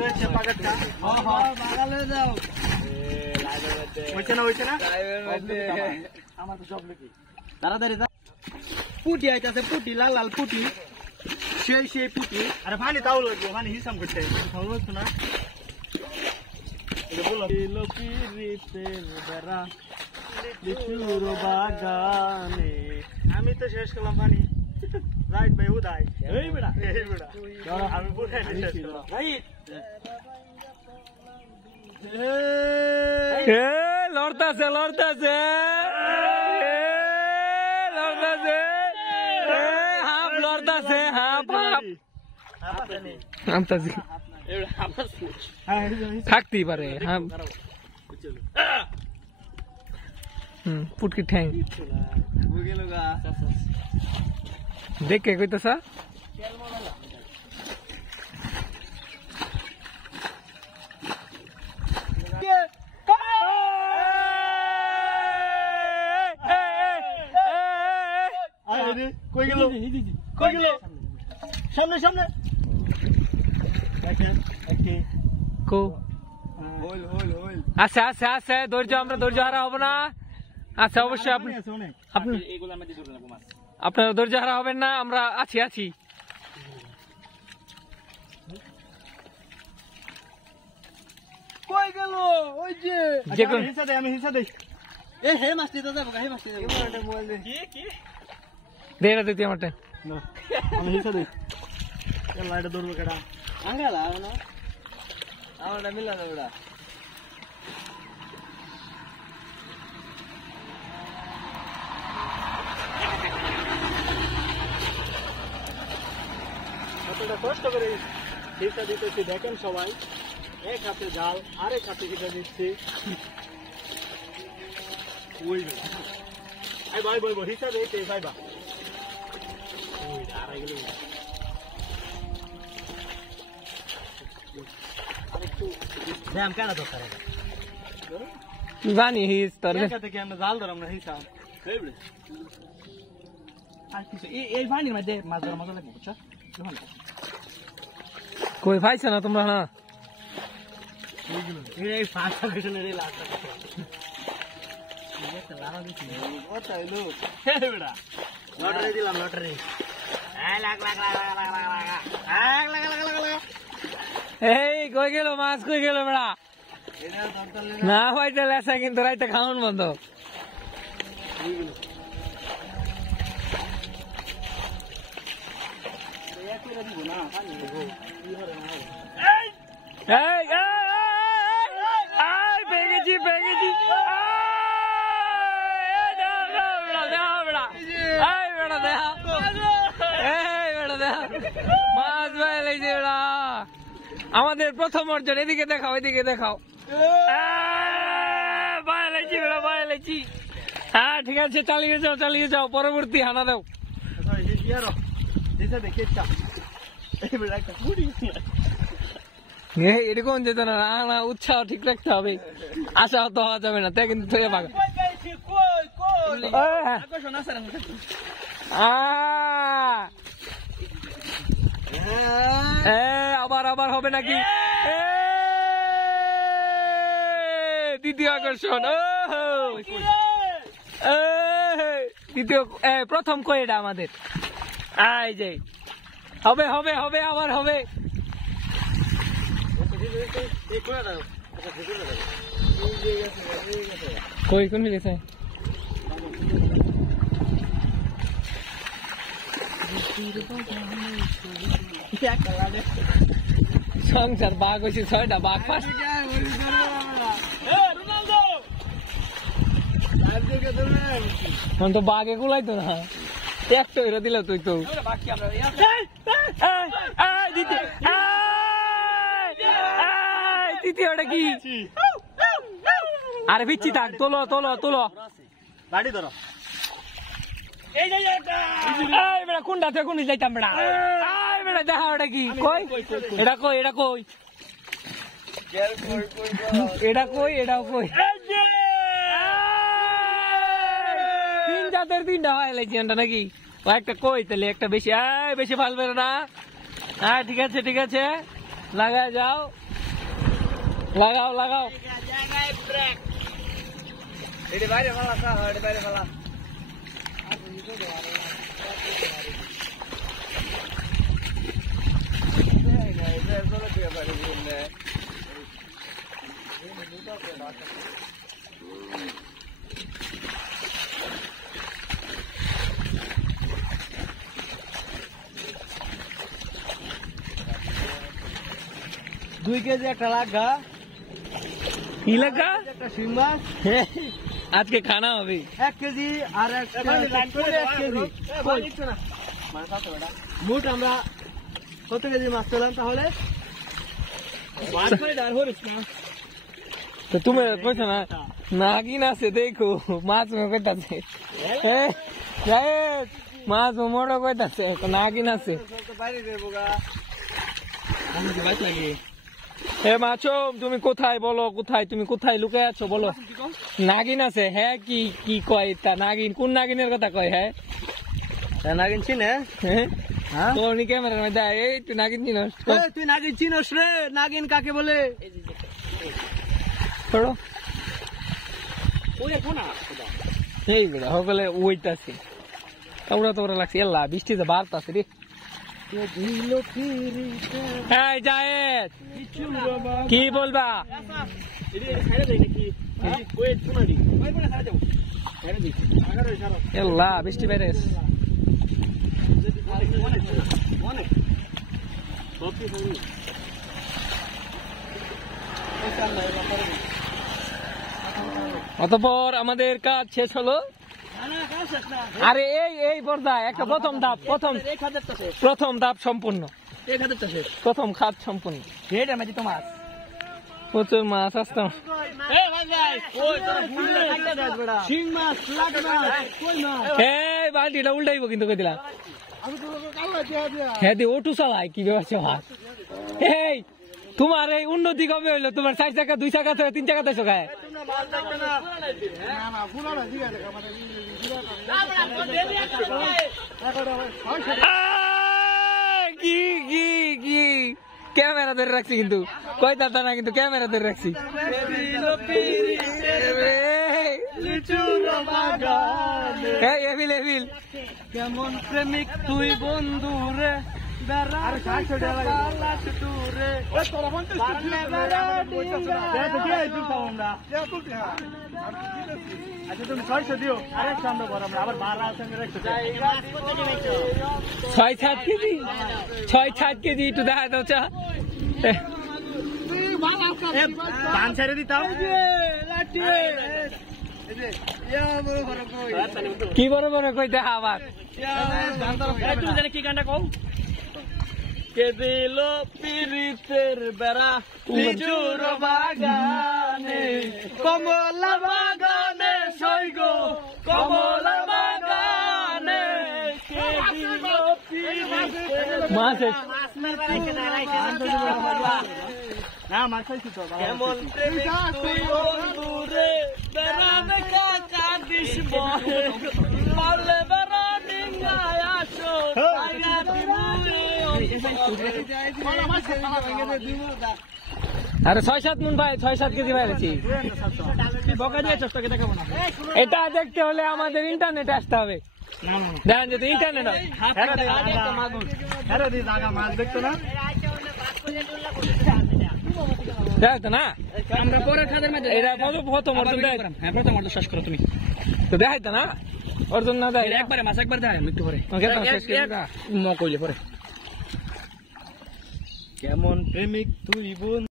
রয়েছে পাকাটা বাগালে যাও হইছে না আমার তো সব নাকি তাড়াতাড়ি যা পুটি আইতাছে পুটি লাল লাল পুটি সেই পুটি আরে পানি তাও লাগবে পানি হিসাব করতে খাওয়া না এটা বলো লোকিরিতের বেড়া লিচুর বাগানে আমি তো শেষ করলাম পানি রাইট ভাই উদাই এই বেড়া আমি পুরাই শেষ করলাম রাইট লড়তাছে হাফ লড়তাছে হাফ থাকতেই পারে পুটকি ঠ্যাং দেখে কইতেছ কই গেল সামনে আচ্ছা ধৈর্য আমরা ধৈর্য হারা হবো না আচ্ছা অবশ্যই আপনারা ধৈর্য হারা হবেন না আমরা আছি কই গেল ওই যে আমি হিসা দেই হে মাছটি তো যাবো হে মাছটি কি দেরা দিতে আমারটা আমি হিসা দেই লাইট দৌড়বে কেডা আঙ্গালা না আমারটা মিলা না ওটা কতটা কষ্ট করে হিসা দিতেছি দেখেন সবাই এক হাতে জাল আরেক হাতে হিসা দিচ্ছি ওই ভাই হিসা দিতে ভাই বা জানি হিস তোর থেকে আমরা জাল ধরাম না হিসাব এই পানির মধ্যে মাছ ধরা মজা লাগবে বুঝছো কই পাইছ না তোমরা না এই পাঁচটা পিছনের এই লাস্টটা লারা দিচ্ছি ওটা এলো লটারি দিলাম লটারি এই কই গেল মাছ কই গেল বেড়া না পাইতে লেসা কিন্তু রাইতে খাওয়ান বন্ধ পেগেছি মাছ ভাই লাইছে বেড়া আমাদের প্রথম অর্জন এদিকে দেখাও ভাই লাইছি হ্যাঁ ঠিক আছে চালিয়ে যাও পরবর্তী হানা দাও এরকম যেত না রান্না উৎসাহ ঠিক রাখতে হবে আশা তো হওয়া যাবে না তাই কিন্তু থেকে পাকা আবার হবে নাকি দ্বিতীয় আকর্ষণ দ্বিতীয় প্রথম কয়টা আমাদের আই যে হবে আবার হবে কই কোন গেছে সংসার বাঘ হয়েছে 6টা বাঘ ফার্স্ট তো বাঘে গুলাইতো না একটা এরা দিল তুই তো দ্বিতীয়টা কি আরে বিচ্ছি থাক তোলো গাড়ি ধরো কোনটা থেকে কোন যাইতাম বেড়া দেখা ওটা কি কই এটা কই তিন জাতের তিনটা হয় লাইছি নাকি একটা কই তাহলে একটা বেশি বেশি ফালবে না হ্যাঁ ঠিক আছে লাগা যাও, লাগাও লাগাও। এটি বাইরে ভালা খা, এটি বাইরে ভালা। দুই কেজি একটা লাগা, কি লাগা? একটা শিং মাছ, আজকে খানা হবে 1 কেজি আর এক কেজি। মোট আমরা কত কেজি মাছ পেলাম তাহলে? তো তুমি কইছো না নাগিন আছে, দেখো মাছ কইতাছে, মাছ মোড়ো কইতাছে, নাগিন আছে। হে মাছো, তুমি কোথায় বলো, কোথায় তুমি, কোথায় লুকায় আছো বলো? নাগিন আছে। হ্যাঁ কি কি কয় তা? নাগিন কোন নাগিনের কথা কয়? হ্যাঁ নাগিন চিনে? তোর ক্যামেরার মধ্যে এই তুই নাগিন চিনস? তুই নাগিন চিনস রে? নাগিন কাকে বলে? এই বেড়া সকলে ওইটাছে, ওরা তো ওরা লাগছে। এল্লা বৃষ্টিতে বাড়তাছে রে। হ্যাঁ জায়েদ, কি বলবা? এল্লা বৃষ্টি বাইরে অতঃপর আমাদের কাজ শেষ হলো। আরে এই পর্দায় একটা প্রথম ধাপ সম্পূর্ণ, প্রথম খাত সম্পূর্ণ। প্রচুর মাছ আসতাম। এই বালতিটা উল্টাইব কিন্তু কই দিলাম। হ্যাঁ দি ওটু চালাই কি ব্যবস্থা মাছ। এই তোমার এই উন্নতি কবে হইলো? তোমার 4 চাকা 2 চাকা 3 চাকা তাইছো গায়ে। কি কি কি ক্যামেরা ধরে রাখছি কিন্তু, কয় দাদা না কিন্তু ক্যামেরা ধরে রাখছি। এভিল কেমন প্রেমিক তুই বন্ধু রে, তুমি 600 দিও, আরেক সামনে বড় আমরা আবার 6-7 কেজি 6-7 কেজি একটু দেখা দাও চা। পান ছেড়ে দিতাম। কি বড় বড় কইতে আবার কি গানটা কও? কে দিল পিরিতের বেড়া লিচুর বাগানে, কমলা বাগানে সইগো কমলা বাগানে, কে দিল পিরিতের মাছ না মাছ তো কেমন প্রেমিক তুই বন্ধু রে, বেড়াবে কাকা দিস বলে পারলে বেড়া ডিঙ্গায় আসো টাইগা দিমুরে। আরে 6-7 মন ভাই, 6-7 কেজি বাইরেছি। এটা দেখতে হলে আমাদের ইন্টারনেটে আসতে হবে। দেখেন যদি ইন্টারনেট মাছ দেখতো না, দেখতো না আমরা পরের খাদের মধ্যে এটা প্রথম প্রথম শেষ করো তুমি তো দেখাইতো না অর্জন না দেয় একবারে মাছ একবার দেখায় মৃত্যু করে ম কইলে পরে। কেমন প্রেমিক তুই বোন